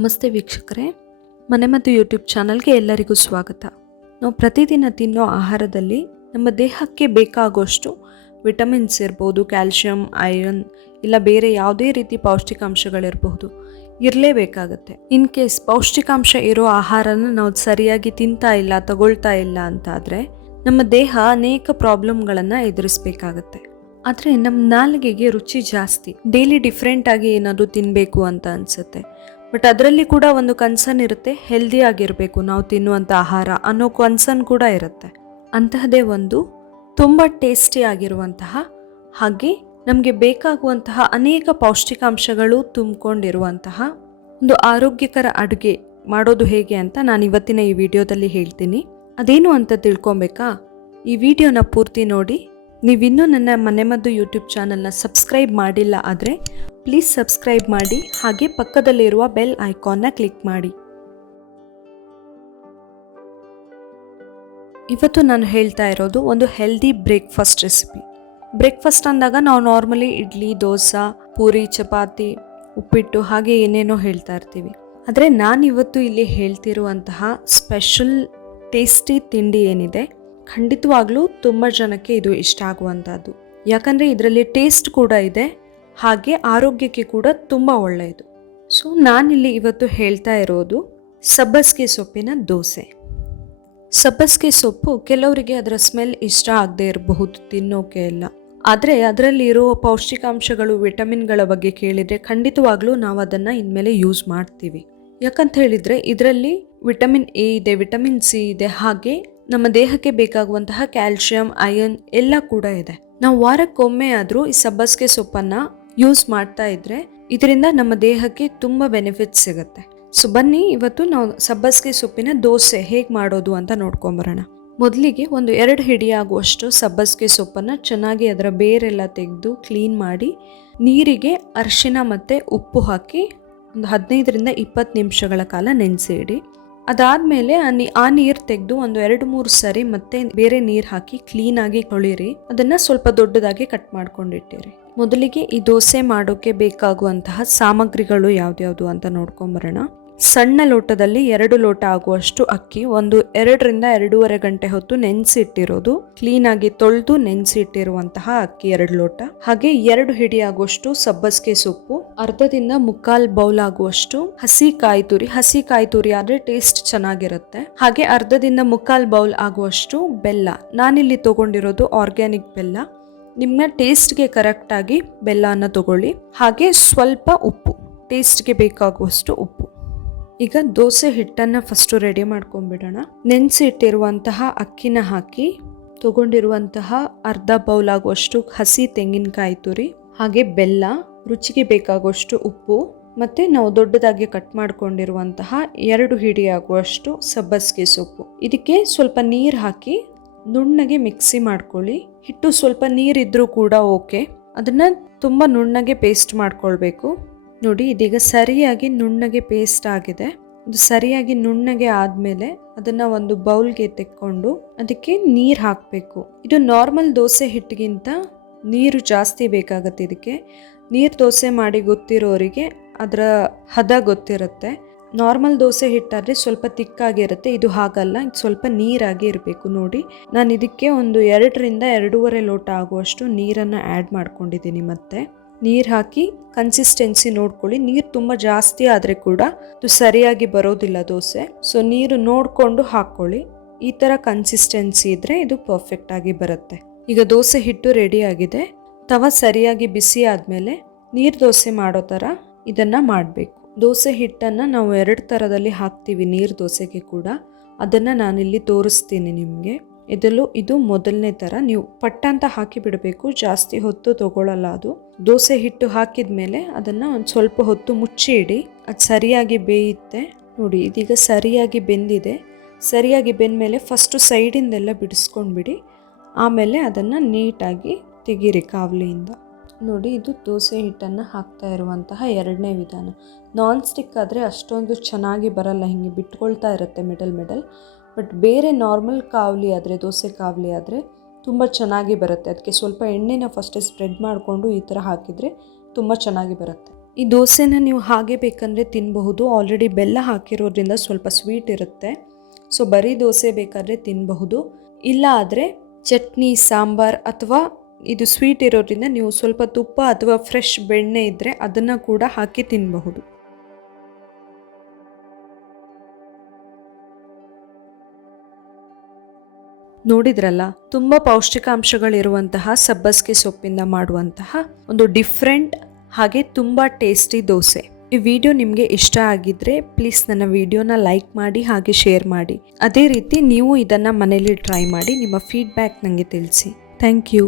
ನಮಸ್ತೆ ವೀಕ್ಷಕರೇ, ಮನೆಮದ್ದು ಯೂಟ್ಯೂಬ್ ಚಾನಲ್ಗೆ ಎಲ್ಲರಿಗೂ ಸ್ವಾಗತ. ನಾವು ಪ್ರತಿದಿನ ತಿನ್ನೋ ಆಹಾರದಲ್ಲಿ ನಮ್ಮ ದೇಹಕ್ಕೆ ಬೇಕಾಗುವಷ್ಟು ವಿಟಮಿನ್ಸ್ ಇರ್ಬೋದು, ಕ್ಯಾಲ್ಶಿಯಂ, ಐರನ್ ಇಲ್ಲ ಬೇರೆ ಯಾವುದೇ ರೀತಿ ಪೌಷ್ಟಿಕಾಂಶಗಳಿರಬಹುದು, ಇರಲೇಬೇಕಾಗತ್ತೆ. ಇನ್ ಕೇಸ್ ಪೌಷ್ಟಿಕಾಂಶ ಇರೋ ಆಹಾರನ ನಾವು ಸರಿಯಾಗಿ ತಿಂತಾ ಇಲ್ಲ, ತಗೊಳ್ತಾ ಇಲ್ಲ ಅಂತಾದರೆ ನಮ್ಮ ದೇಹ ಅನೇಕ ಪ್ರಾಬ್ಲಮ್ಗಳನ್ನು ಎದುರಿಸಬೇಕಾಗತ್ತೆ. ಆದರೆ ನಮ್ಮ ನಾಲಿಗೆಗೆ ರುಚಿ ಜಾಸ್ತಿ, ಡೈಲಿ ಡಿಫ್ರೆಂಟಾಗಿ ಏನಾದರೂ ತಿನ್ನಬೇಕು ಅಂತ ಅನಿಸುತ್ತೆ. ಬಟ್ ಅದರಲ್ಲಿ ಕೂಡ ಒಂದು ಕನ್ಸರ್ನ್ ಇರುತ್ತೆ, ಹೆಲ್ದಿ ಆಗಿರಬೇಕು ನಾವು ತಿನ್ನುವಂಥ ಆಹಾರ ಅನ್ನೋ ಕನ್ಸರ್ನ್ ಕೂಡ ಇರುತ್ತೆ. ಅಂತಹದೇ ಒಂದು ತುಂಬ ಟೇಸ್ಟಿ ಆಗಿರುವಂತಹ ಹಾಗೆ ನಮಗೆ ಬೇಕಾಗುವಂತಹ ಅನೇಕ ಪೌಷ್ಟಿಕಾಂಶಗಳು ತುಂಬಿಕೊಂಡಿರುವಂತಹ ಒಂದು ಆರೋಗ್ಯಕರ ಅಡುಗೆ ಮಾಡೋದು ಹೇಗೆ ಅಂತ ನಾನು ಇವತ್ತಿನ ಈ ವಿಡಿಯೋದಲ್ಲಿ ಹೇಳ್ತೀನಿ. ಅದೇನು ಅಂತ ತಿಳ್ಕೊಬೇಕಾ? ಈ ವಿಡಿಯೋನ ಪೂರ್ತಿ ನೋಡಿ. ನೀವಿನ್ನೂ ನನ್ನ ಮನೆಮದ್ದು ಯೂಟ್ಯೂಬ್ ಚಾನಲ್ನ ಸಬ್ಸ್ಕ್ರೈಬ್ ಮಾಡಿಲ್ಲ ಆದರೆ ಪ್ಲೀಸ್ ಸಬ್ಸ್ಕ್ರೈಬ್ ಮಾಡಿ, ಹಾಗೆ ಪಕ್ಕದಲ್ಲಿರುವ ಬೆಲ್ ಐಕಾನ್ನ ಕ್ಲಿಕ್ ಮಾಡಿ. ಇವತ್ತು ನಾನು ಹೇಳ್ತಾ ಇರೋದು ಒಂದು ಹೆಲ್ದಿ ಬ್ರೇಕ್ಫಾಸ್ಟ್ ರೆಸಿಪಿ. ಬ್ರೇಕ್ಫಾಸ್ಟ್ ಅಂದಾಗ ನಾವು ನಾರ್ಮಲಿ ಇಡ್ಲಿ, ದೋಸಾ, ಪೂರಿ, ಚಪಾತಿ, ಉಪ್ಪಿಟ್ಟು ಹಾಗೆ ಏನೇನೋ ಹೇಳ್ತಾ ಇರ್ತೀವಿ. ಆದರೆ ನಾನಿವತ್ತು ಇಲ್ಲಿ ಹೇಳ್ತಿರುವಂತಹ ಸ್ಪೆಷಲ್ ಟೇಸ್ಟಿ ತಿಂಡಿ ಏನಿದೆ, ಖಂಡಿತವಾಗ್ಲೂ ತುಂಬ ಜನಕ್ಕೆ ಇದು ಇಷ್ಟ ಆಗುವಂಥದ್ದು. ಯಾಕಂದರೆ ಇದರಲ್ಲಿ ಟೇಸ್ಟ್ ಕೂಡ ಇದೆ, ಹಾಗೆ ಆರೋಗ್ಯಕ್ಕೆ ಕೂಡ ತುಂಬ ಒಳ್ಳೆಯದು. ಸೊ ನಾನಿಲ್ಲಿ ಇವತ್ತು ಹೇಳ್ತಾ ಇರೋದು ಸಬ್ಬಸಿಗೆ ಸೊಪ್ಪಿನ ದೋಸೆ. ಸಬ್ಬಸಿಗೆ ಸೊಪ್ಪು ಕೆಲವರಿಗೆ ಅದರ ಸ್ಮೆಲ್ ಇಷ್ಟ ಆಗದೆ ಇರಬಹುದು ತಿನ್ನೋಕೆ ಎಲ್ಲ, ಆದರೆ ಅದರಲ್ಲಿ ಇರೋ ಪೌಷ್ಟಿಕಾಂಶಗಳು, ವಿಟಮಿನ್ಗಳ ಬಗ್ಗೆ ಕೇಳಿದರೆ ಖಂಡಿತವಾಗ್ಲೂ ನಾವು ಅದನ್ನು ಇನ್ಮೇಲೆ ಯೂಸ್ ಮಾಡ್ತೀವಿ. ಯಾಕಂತ ಹೇಳಿದರೆ ಇದರಲ್ಲಿ ವಿಟಮಿನ್ ಎ ಇದೆ, ವಿಟಮಿನ್ ಸಿ ಇದೆ, ಹಾಗೆ ನಮ್ಮ ದೇಹಕ್ಕೆ ಬೇಕಾಗುವಂತಹ ಕ್ಯಾಲ್ಶಿಯಂ, ಐರನ್ ಎಲ್ಲ ಕೂಡ ಇದೆ. ನಾವು ವಾರಕ್ಕೊಮ್ಮೆ ಆದರೂ ಈ ಸಬ್ಬಸಿಗೆ ಸೊಪ್ಪನ್ನು ಯೂಸ್ ಮಾಡ್ತಾ ಇದ್ರೆ ಇದರಿಂದ ನಮ್ಮ ದೇಹಕ್ಕೆ ತುಂಬ ಬೆನಿಫಿಟ್ಸ್ ಸಿಗುತ್ತೆ. ಸೊ ಬನ್ನಿ ಇವತ್ತು ನಾವು ಸಬ್ಬಸಿಗೆ ಸೊಪ್ಪಿನ ದೋಸೆ ಹೇಗೆ ಮಾಡೋದು ಅಂತ ನೋಡ್ಕೊಂಬರೋಣ. ಮೊದಲಿಗೆ ಒಂದು 2 ಹಿಡಿಯಾಗುವಷ್ಟು ಸಬ್ಬಸಿಗೆ ಸೊಪ್ಪನ್ನು ಚೆನ್ನಾಗಿ ಅದರ ಬೇರೆಲ್ಲ ತೆಗೆದು ಕ್ಲೀನ್ ಮಾಡಿ ನೀರಿಗೆ ಅರಿಶಿನ ಮತ್ತು ಉಪ್ಪು ಹಾಕಿ ಒಂದು 15ರಿಂದ 20 ನಿಮಿಷಗಳ ಕಾಲ ನೆನೆಸಿ ಇಡಿ. ಅದಾದಮೇಲೆ ಆ ನೀರು ತೆಗೆದು ಒಂದು 2-3 ಸರಿ ಮತ್ತೆ ಬೇರೆ ನೀರು ಹಾಕಿ ಕ್ಲೀನಾಗಿ ತೊಳಿರಿ. ಅದನ್ನು ಸ್ವಲ್ಪ ದೊಡ್ಡದಾಗಿ ಕಟ್ ಮಾಡ್ಕೊಂಡಿಟ್ಟಿರಿ. ಮೊದಲಿಗೆ ಈ ದೋಸೆ ಮಾಡೋಕ್ಕೆ ಬೇಕಾಗುವಂತಹ ಸಾಮಗ್ರಿಗಳು ಯಾವ್ದ್ಯಾವುದು ಅಂತ ನೋಡ್ಕೊಂಬರೋಣ. ಸಣ್ಣ ಲೋಟದಲ್ಲಿ 2 ಲೋಟ ಆಗುವಷ್ಟು ಅಕ್ಕಿ, ಒಂದು 2ರಿಂದ 2.5 ಗಂಟೆ ಹೊತ್ತು ನೆನೆಸಿಟ್ಟಿರೋದು, ಕ್ಲೀನಾಗಿ ತೊಳೆದು ನೆನೆಸಿಟ್ಟಿರುವಂತಹ ಅಕ್ಕಿ 2 ಲೋಟ, ಹಾಗೆ 2 ಹಿಡಿ ಆಗುವಷ್ಟು ಸಬ್ಬಸಿಗೆ ಸೊಪ್ಪು, ಅರ್ಧದಿಂದ 3/4 ಬೌಲ್ ಆಗುವಷ್ಟು ಹಸಿ ಕಾಯಿ ತುರಿ. ಹಸಿ ಕಾಯಿ ತುರಿ ಆದ್ರೆ ಟೇಸ್ಟ್ ಚೆನ್ನಾಗಿರುತ್ತೆ. ಹಾಗೆ ಅರ್ಧದಿಂದ 3/4 ಬೌಲ್ ಆಗುವಷ್ಟು ಬೆಲ್ಲ. ನಾನಿಲ್ಲಿ ತಗೊಂಡಿರೋದು ಆರ್ಗ್ಯಾನಿಕ್ ಬೆಲ್ಲ. ನಿಮ್ಮ ಟೇಸ್ಟ್ಗೆ ಕರೆಕ್ಟಾಗಿ ಬೆಲ್ಲನ ತಗೊಳ್ಳಿ. ಹಾಗೆ ಸ್ವಲ್ಪ ಉಪ್ಪು, ಟೇಸ್ಟ್ಗೆ ಬೇಕಾಗುವಷ್ಟು ಉಪ್ಪು. ಈಗ ದೋಸೆ ಹಿಟ್ಟನ್ನು ಫಸ್ಟು ರೆಡಿ ಮಾಡ್ಕೊಂಡ್ಬಿಡೋಣ. ನೆನೆಸಿ ಇಟ್ಟಿರುವಂತಹ ಅಕ್ಕಿನ ಹಾಕಿ, ತಗೊಂಡಿರುವಂತಹ ಅರ್ಧ ಬೌಲ್ ಆಗುವಷ್ಟು ಹಸಿ ತೆಂಗಿನಕಾಯಿ ತುರಿ, ಹಾಗೆ ಬೆಲ್ಲ, ರುಚಿಗೆ ಬೇಕಾಗುವಷ್ಟು ಉಪ್ಪು, ಮತ್ತು ನಾವು ದೊಡ್ಡದಾಗಿ ಕಟ್ ಮಾಡ್ಕೊಂಡಿರುವಂತಹ 2 ಹಿಡಿ ಆಗುವಷ್ಟು ಸಬ್ಬಸಿಗೆ ಸೊಪ್ಪು. ಇದಕ್ಕೆ ಸ್ವಲ್ಪ ನೀರು ಹಾಕಿ ನುಣ್ಣಗೆ ಮಿಕ್ಸಿ ಮಾಡ್ಕೊಳ್ಳಿ. ಹಿಟ್ಟು ಸ್ವಲ್ಪ ನೀರಿದ್ರೂ ಕೂಡ ಓಕೆ, ಅದನ್ನು ತುಂಬ ನುಣ್ಣಗೆ ಪೇಸ್ಟ್ ಮಾಡ್ಕೊಳ್ಬೇಕು. ನೋಡಿ, ಇದೀಗ ಸರಿಯಾಗಿ ನುಣ್ಣಗೆ ಪೇಸ್ಟ್ ಆಗಿದೆ. ಇದು ಸರಿಯಾಗಿ ನುಣ್ಣಗೆ ಆದಮೇಲೆ ಅದನ್ನು ಒಂದು ಬೌಲ್ಗೆ ತೆಕ್ಕೊಂಡು ಅದಕ್ಕೆ ನೀರು ಹಾಕಬೇಕು. ಇದು ನಾರ್ಮಲ್ ದೋಸೆ ಹಿಟ್ಟಿಗಿಂತ ನೀರು ಜಾಸ್ತಿ ಬೇಕಾಗುತ್ತೆ. ಇದಕ್ಕೆ ನೀರು ದೋಸೆ ಮಾಡಿ ಗೊತ್ತಿರೋರಿಗೆ ಅದರ ಹದ ಗೊತ್ತಿರುತ್ತೆ. ನಾರ್ಮಲ್ ದೋಸೆ ಹಿಟ್ಟಾದರೆ ಸ್ವಲ್ಪ ತಿಕ್ಕಾಗಿರುತ್ತೆ, ಇದು ಹಾಗಲ್ಲ, ಇದು ಸ್ವಲ್ಪ ನೀರಾಗಿ ಇರಬೇಕು. ನೋಡಿ, ನಾನು ಇದಕ್ಕೆ ಒಂದು 2ರಿಂದ 2.5 ಲೋಟ ಆಗುವಷ್ಟು ನೀರನ್ನು ಆ್ಯಡ್ ಮಾಡ್ಕೊಂಡಿದ್ದೀನಿ. ಮತ್ತೆ ನೀರು ಹಾಕಿ ಕನ್ಸಿಸ್ಟೆನ್ಸಿ ನೋಡ್ಕೊಳ್ಳಿ. ನೀರು ತುಂಬ ಜಾಸ್ತಿ ಆದರೆ ಕೂಡ ಇದು ಸರಿಯಾಗಿ ಬರೋದಿಲ್ಲ ದೋಸೆ. ಸೊ ನೀರು ನೋಡಿಕೊಂಡು ಹಾಕ್ಕೊಳ್ಳಿ. ಈ ಥರ ಕನ್ಸಿಸ್ಟೆನ್ಸಿ ಇದ್ದರೆ ಇದು ಪರ್ಫೆಕ್ಟ್ ಆಗಿ ಬರುತ್ತೆ. ಈಗ ದೋಸೆ ಹಿಟ್ಟು ರೆಡಿ ಆಗಿದೆ. ತವ ಸರಿಯಾಗಿ ಬಿಸಿ ಆದಮೇಲೆ ನೀರು ದೋಸೆ ಮಾಡೋ ಥರ ಇದನ್ನು ಮಾಡಬೇಕು. ದೋಸೆ ಹಿಟ್ಟನ್ನು ನಾವು 2 ಥರದಲ್ಲಿ ಹಾಕ್ತೀವಿ ನೀರು ದೋಸೆಗೆ ಕೂಡ. ಅದನ್ನು ನಾನಿಲ್ಲಿ ತೋರಿಸ್ತೀನಿ ನಿಮಗೆ. ಇದು ಮೊದಲನೇ ಥರ. ನೀವು ಪಟ್ಟ ಅಂತ ಹಾಕಿ ಬಿಡಬೇಕು, ಜಾಸ್ತಿ ಹೊತ್ತು ತಗೊಳ್ಳಲ್ಲ ಅದು. ದೋಸೆ ಹಿಟ್ಟು ಹಾಕಿದ ಮೇಲೆ ಅದನ್ನು ಒಂದು ಸ್ವಲ್ಪ ಹೊತ್ತು ಮುಚ್ಚಿ ಇಡಿ, ಅದು ಸರಿಯಾಗಿ ಬೇಯುತ್ತೆ. ನೋಡಿ, ಇದೀಗ ಸರಿಯಾಗಿ ಬೆಂದಿದೆ. ಸರಿಯಾಗಿ ಬೆಂದಮೇಲೆ ಫಸ್ಟು ಸೈಡಿಂದೆಲ್ಲ ಬಿಡಿಸ್ಕೊಂಡ್ಬಿಡಿ, ಆಮೇಲೆ ಅದನ್ನು ನೀಟಾಗಿ ತೆಗೀರಿ ಕಾವಲಿಯಿಂದ. ನೋಡಿ, ಇದು ದೋಸೆ ಹಿಟ್ಟನ್ನು ಹಾಕ್ತಾ ಇರುವಂತಹ 2ನೇ ವಿಧಾನ. ನಾನ್ ಸ್ಟಿಕ್ ಆದರೆ ಅಷ್ಟೊಂದು ಚೆನ್ನಾಗಿ ಬರಲ್ಲ, ಹೀಗೆ ಬಿಟ್ಕೊಳ್ತಾ ಇರುತ್ತೆ ಮಿಡಲ್. ಬಟ್ ಬೇರೆ ನಾರ್ಮಲ್ ಕಾವಲಿ ಆದರೆ, ದೋಸೆ ಕಾವಲಿ ಆದರೆ ತುಂಬ ಚೆನ್ನಾಗಿ ಬರುತ್ತೆ. ಅದಕ್ಕೆ ಸ್ವಲ್ಪ ಎಣ್ಣೆನ ಫಸ್ಟೇ ಸ್ಪ್ರೆಡ್ ಮಾಡಿಕೊಂಡು ಈ ಥರ ಹಾಕಿದರೆ ತುಂಬ ಚೆನ್ನಾಗಿ ಬರುತ್ತೆ. ಈ ದೋಸೆನ ನೀವು ಹಾಗೆ ಬೇಕಂದರೆ ತಿನ್ನಬಹುದು. ಆಲ್ರೆಡಿ ಬೆಲ್ಲ ಹಾಕಿರೋದ್ರಿಂದ ಸ್ವಲ್ಪ ಸ್ವೀಟ್ ಇರುತ್ತೆ. ಸೊ ಬರೀ ದೋಸೆ ಬೇಕಾದರೆ ತಿನ್ನಬಹುದು. ಇಲ್ಲ ಆದರೆ ಚಟ್ನಿ, ಸಾಂಬಾರ್ ಅಥವಾ ಇದು ಸ್ವೀಟ್ ಇರೋದ್ರಿಂದ ನೀವು ಸ್ವಲ್ಪ ತುಪ್ಪ ಅಥವಾ ಫ್ರೆಶ್ ಬೆಣ್ಣೆ ಇದ್ದರೆ ಅದನ್ನು ಕೂಡ ಹಾಕಿ ತಿನ್ನಬಹುದು. ನೋಡಿದ್ರಲ್ಲ, ತುಂಬ ಪೌಷ್ಟಿಕಾಂಶಗಳಿರುವಂತಹ ಸಬ್ಬಸಿಗೆ ಸೊಪ್ಪಿಂದ ಮಾಡುವಂತಹ ಒಂದು ಡಿಫ್ರೆಂಟ್ ಹಾಗೆ ತುಂಬ ಟೇಸ್ಟಿ ದೋಸೆ. ಈ ವಿಡಿಯೋ ನಿಮಗೆ ಇಷ್ಟ ಆಗಿದ್ರೆ ಪ್ಲೀಸ್ ನನ್ನ ವಿಡಿಯೋನ ಲೈಕ್ ಮಾಡಿ ಹಾಗೆ ಶೇರ್ ಮಾಡಿ. ಅದೇ ರೀತಿ ನೀವು ಇದನ್ನು ಮನೇಲಿ ಟ್ರೈ ಮಾಡಿ ನಿಮ್ಮ ಫೀಡ್ಬ್ಯಾಕ್ ನನಗೆ ತಿಳಿಸಿ. Thank you.